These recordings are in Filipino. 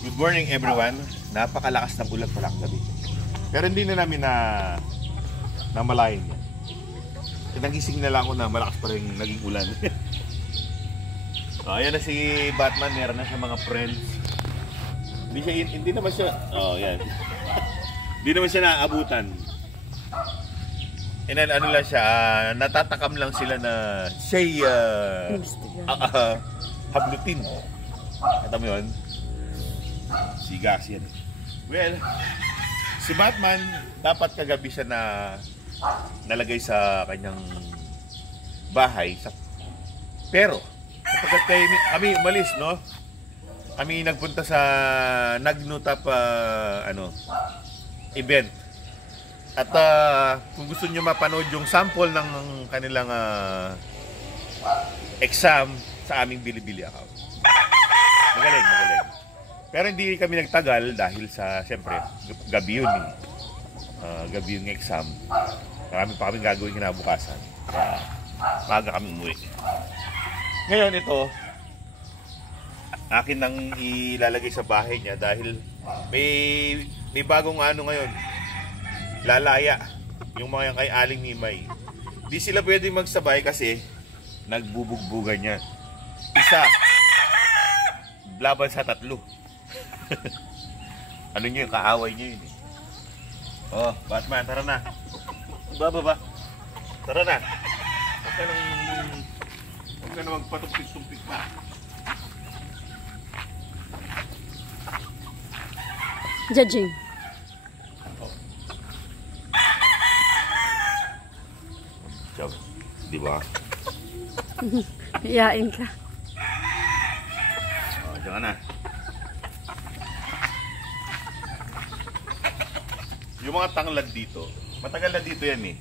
Good morning everyone. Napakalakas ng ulan pala gabi. Pero hindi na namin namalayan yan. Nagising na lang ako na malakas pa rin naging ulan. Ayan na si Batman, meron na siya mga friends. Hindi naman siya, yan. Hindi naman siya naaabutan. And then, ano lang siya, natatakam lang sila na siya'y hablutin. Kata mo yun? Sigas yan. Well, si Batman, dapat kagabi siya na nalagay sa kanyang bahay. Pero, kapag kami umalis, no? Kami nagpunta sa Nagnutap event. At kung gusto nyo mapanood yung sample ng kanilang exam sa aming Bilibili account. Magaling. Pero hindi kami nagtagal dahil sa, siyempre, gabi yun eh. Gabi yung exam. Marami pa kami gagawin kinabukasan. Kaya maaga kami umuwi. Ngayon ito, akin nang ilalagay sa bahay niya dahil may bagong ngayon. Lalaya. Yung mga kay Aling Mimay. Di sila pwedeng magsabay kasi nagbubugbugan niya. Isa, laban sa tatlo. Ano nyo yung kaaway nyo yun eh. Oh, Batman, tara na. Baba. Tara na. Huwag ka na magpatumpik-tumpik pa. Judging. Oh. Ciao. Di ba? Iyain ka. Oh, diyan ka na. Yung mga tanglad dito, matagal na dito yan eh.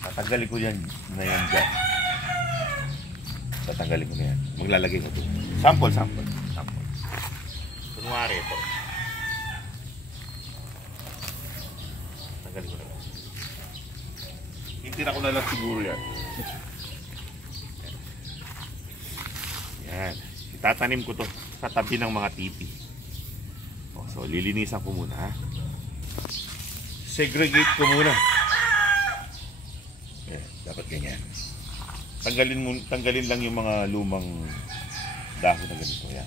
Tatanggalin ko yan na yan dyan. Tatanggalin ko na yan. Maglalagay ko ito. Sample. Kunwari ito. Tanggalin ko na yan. Hintira ko na lang siguro yan. Yan. Itatanim ko to sa tabi ng mga tipi. So, lilinisan ko muna. Segregate ko muna. Yan, dapat ganyan. Tanggalin lang yung mga lumang dahon na ganito. Yan.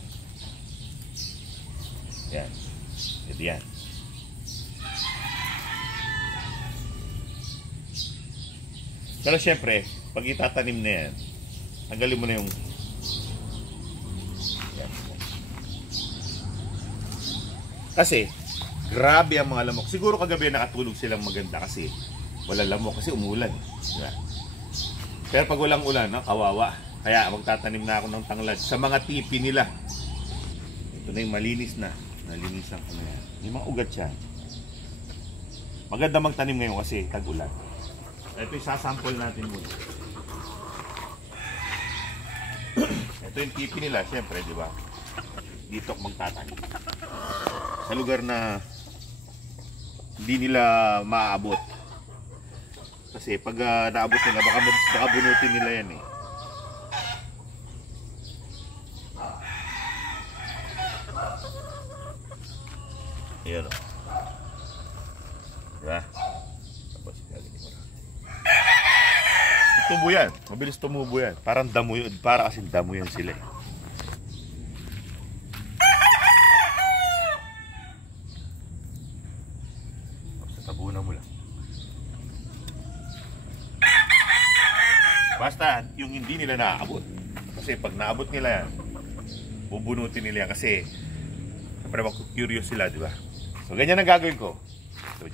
Yan. Ito yan. Pero syempre, pag itatanim na yan, tanggalin mo na yung kasi, grabe ang mga lamok. Siguro kagabi nakatulog silang maganda kasi wala lamok kasi umulan. Diba? Pero pag walang ulan, kawawa. Kaya magtatanim na ako ng tanglad sa mga tipi nila. Ito na yung malinis na. Nalinisan ko na yan. May mga ugat siya. Maganda magtanim ngayon kasi tag-ulan. Ito yung sasample natin muna. Ito yung tipi nila, syempre, di ba? Dito ako magtatanim. Sa lugar na hindi nila maaabot. Kasi pag naabot nila, baka bunutin nila yan eh. Ayan o. Diba? Tapos gagawin mo na. Tubo yan. Mabilis tumubo yan. Parang damo yun. Para kasing damo yan sila eh. Tabunan mo lang. Basta yung hindi nila naaabot. Kasi pag naabot nila yan, bubunutin nila yan kasi siyempre curious sila, di ba? So ganyan ang gagawin ko. So,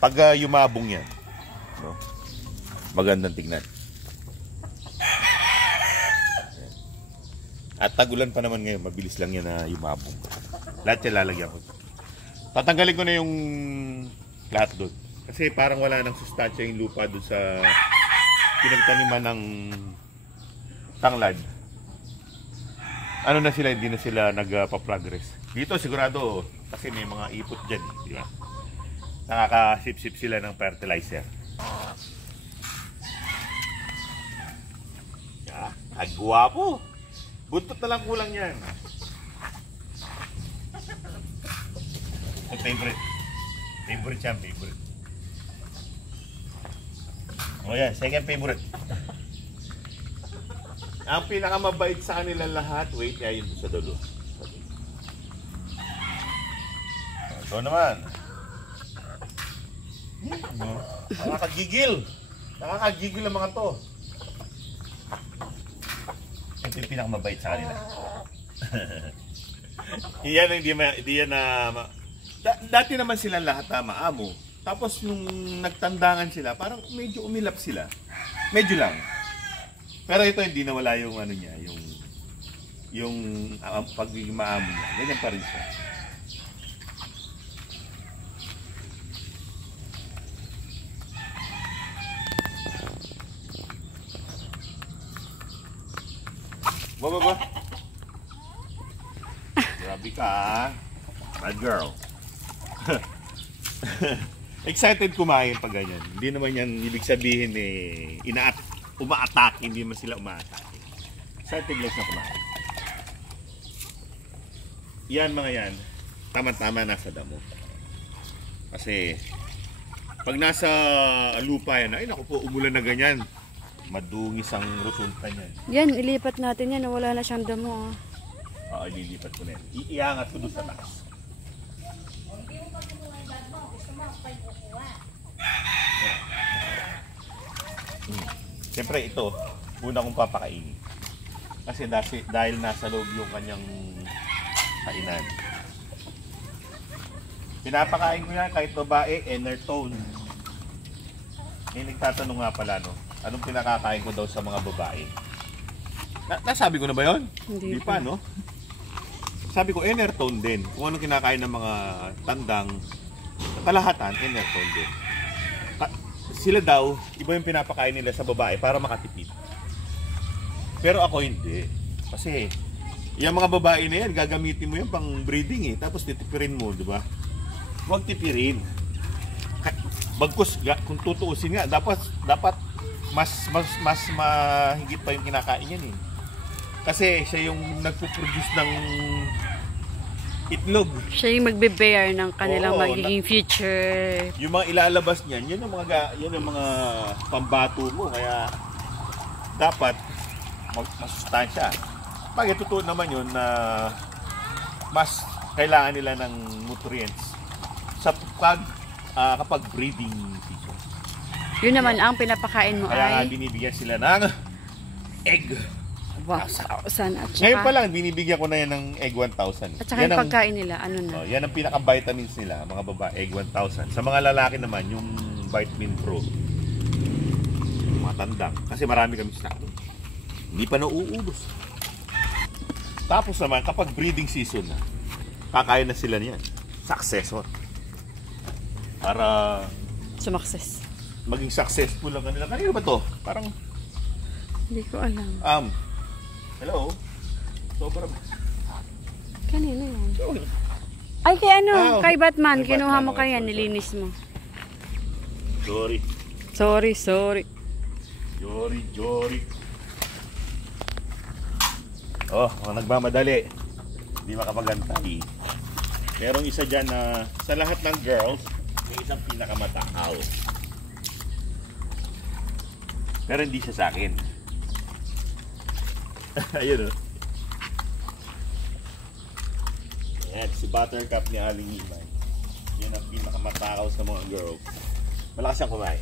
pag yumabong yan, no? Magandang tignan. At tagulan pa naman ngayon, mabilis lang yan na yumabong. Lahat yan lalagyan ko. Tatanggalin ko na yung lahat doon. Kasi parang wala nang sustansya yung lupa doon sa pinagtaniman ng tanglad. Ano na sila, hindi na sila nagpa-progress. Dito sigurado, kasi may mga ipot dyan, di ba? Nakakasip-sip sila ng fertilizer. Agwapo! Buntot na lang kulang yan. Ang favorite. Favorite siya, favorite. O yan, second favorite. Ang pinakamabait sa kanila lahat, wait, ayun sa dulo. Ito naman. Nakakagigil. Nakakagigil ang mga to. Ito yung pinakamabait sa kanila. Hindi yan na... Dati naman sila lahat na maamo. Tapos nung nagtandangan sila, parang medyo umilap sila. Medyo lang. Pero ito hindi nawala yung ano niya, yung pagiging maamo niya. Ganyan pa rin siya. Ba? Grabe ka, ah. Bad girl. Excited kumain pag ganyan. Hindi naman yan ibig sabihin uma-attack, hindi man sila uma-attack. Excited lang sa kumain. Yan mga yan, tama-tama nasa damo. Kasi pag nasa lupa yan, ay naku po, umulan na ganyan. Madungis ang resulta niyan. Yan, ilipat natin yan. Wala na siyang damo. Oo, ililipat ko na yan. Iangat ko doon sa taas. Siyempre ito, una kong papakainin. Kasi dahil nasa loob yung kanyang kainan. Pinapakain ko yan kahit babae, enertone. Nagtatanong nga pala, no? Anong pinakakain ko daw sa mga babae? Nasabi ko na ba yun? Hindi pa, no? Sabi ko, enertone din. Kung anong kinakain ng mga tandang, kalahatan, enertone din. Sila daw, iba yung pinapakain nila sa babae para makatipid. Pero ako hindi. Kasi, yung mga babae na yan, gagamitin mo yan pang breeding eh. Tapos titipirin mo, di ba? Huwag tipirin. Bagkus, kung tutuusin nga, dapat mas mahigit pa yung kinakain yan eh. Kasi siya yung nagpo-produce ng itlog. Siya yung magbe-bear ng kanilang magiging future. Yung mga ilalabas niyan, yun ang mga pambato mo. Kaya dapat masustansya. Pag totoo naman yun na mas kailangan nila ng nutrients sa kapag breeding season. Yun naman ang pinapakain mo. Kaya binibigyan sila ng egg. Wow, sana. Ngayon pa lang, binibigyan ko na yan ng egg 1,000. At saka yung pagkain nila, ano na? Oh, yan ang pinaka-vitamins nila, mga babae, egg 1,000. Sa mga lalaki naman, yung vitamin pro. Yung mga tandang. Kasi marami kami stock doon. Hindi pa nauubos. Tapos naman, kapag breeding season na, kakain na sila niyan. Successor. Para sumakses. Maging successful lang kanila. Kanina ba to? Parang hindi ko alam. Hello? Sobra ba? Kanina yan. Ay, kay ano? Kay Batman. Kinuha mo kaya, nilinis mo. Sorry. Sorry. Jory. Oh, mga nagmamadali. Hindi makapagantay. Merong isa dyan na sa lahat ng girls, may isang pinakamatakaw. Pero hindi siya sa akin. Ayun o. Ayan, si Buttercup ni Aling Imay. Yan ang pinakamatakaw sa mga girls. Malakas siyang kumain.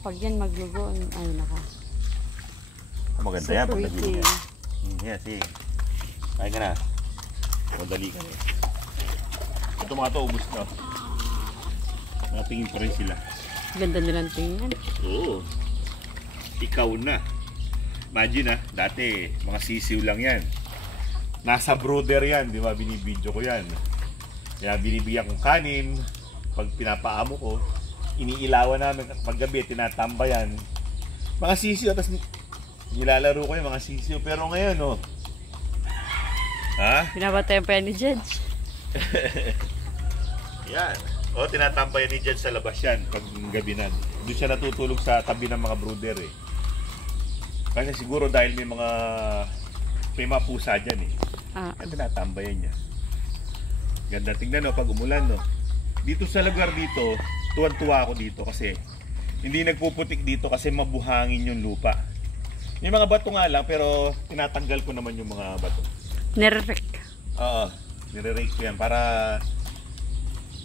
Pag yan maglugo, ayun ako. Maganda yan pag naglugo yan. Yan, sige. Kain ka na. Madali ka na. Ito mga to, ubus na. Nakatingin pa rin sila. Ganda nilang tingnan. Oo. Ikaw na. Imagine dati mga sisiw lang yan. Nasa brooder yan, di ba? Binibidyo ko yan. Kaya binibigyan kong kanin. Pag pinapaamo ko, iniilawan namin. Paggabi, tinatambayan. Mga sisiw, tapos nilalaro ko yung mga sisiw. Pero ngayon, oh. Ha? Pinapatayan pa yan ni Judge. Yan. O, tinatambayan ni Judge sa labas yan pag gabi na. Doon siya natutulog sa tabi ng mga brooder eh. Kasi siguro dahil may mga pusa dyan eh. Kaya tinatambayan niya. Ganda tingnan no, pag umulan no. Dito sa lugar dito, tuwan-tuwa ako dito kasi hindi nagpuputik dito kasi mabuhangin yung lupa. May mga bato nga lang pero tinatanggal ko naman yung mga bato. Nire-rake. Oo, nire-rake ko yan para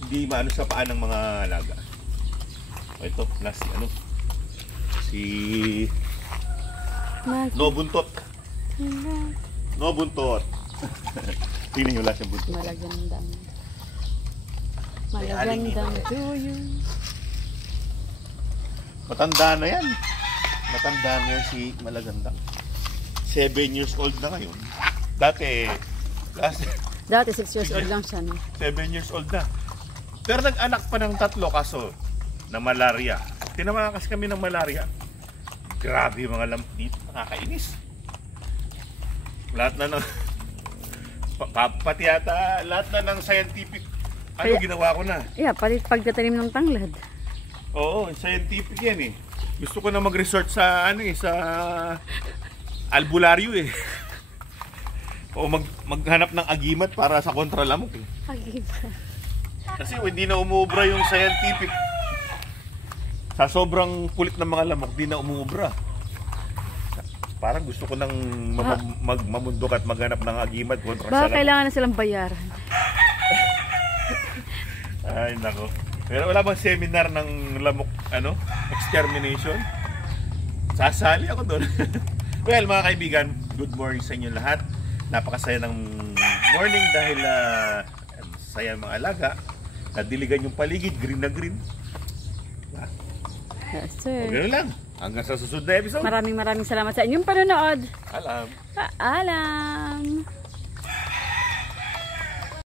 hindi maano sa paan ng mga alaga. O ito, last si No Buntot. No Buntot. Tingnan nyo last yung buntot. Malagandang. Malagandang to you. Matanda na yan. Matanda na yan si Malagandang. 7 years old na ngayon. Dati 6 years old lang siya, no? 7 years old na. Pero nag-anak pa ng 3 kaso na malaria. Tinamakas kami ng malaria. Grabe yung mga lamp dito. Nakakainis. Lahat na ng pati yata lahat na ng scientific ginawa ko na. Yeah, pati pagtatanim ng tanglad. Oo, scientific yan eh. Gusto ko na mag-resort sa sa albularyo eh. O maghanap ng agimat para sa kontralamok eh. Agimat. Kasi hindi na umuubra yung scientific. Sa sobrang kulit ng mga lamok, di na umuubra. Parang gusto ko nang mamundok at maghanap ng agimat kontra sa lamok. Kailangan na silang bayaran. Ay, nako. Pero wala bang seminar ng lamok, extermination? Sasali ako doon. Well, mga kaibigan, good morning sa inyo lahat. Napakasaya ng morning dahil saya mga alaga. Nadiligan yung paligid, green na green. Yes, sir. Ganoon lang. Hanggang sa susunod na episode. Maraming salamat sa inyong panonood. Alam. Paalam.